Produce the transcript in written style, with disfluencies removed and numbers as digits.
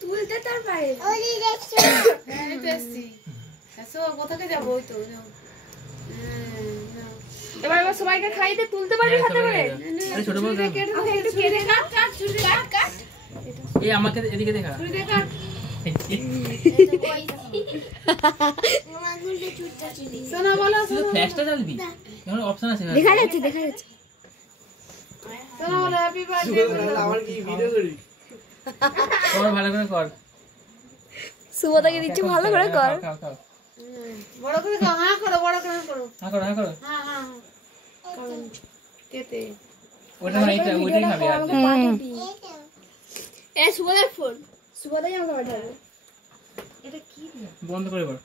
তুলতে তার পারে কোথাকে যাবো ওই তো এবার সবাইকে খাইতে তুলতে পারবি হাতে করে ছোট বড় একটু কেটে কাট ছুরি কাট এই আমাকে এদিকে দেখা ছুরি দে কাট সোনা বলো ফ্ল্যাশটা জ্বালবি কেমন অপশন আছে দেখা যাচ্ছে সোনা বলো হ্যাপি বার্থডে আমার কি ভিডিও করবি কর ভালো করে কর সুবতাকে দিচ্ছি ভালো করে কর খাও বড় করে খাও হ্যাঁ করো বড় করে করো হ্যাঁ করো হ্যাঁ কেটে ওটা ওইটাই খাবি আর এ সুবতার ফোন সুবতাই আমাকে পাঠাবে এটা কি বন্ধ করে কর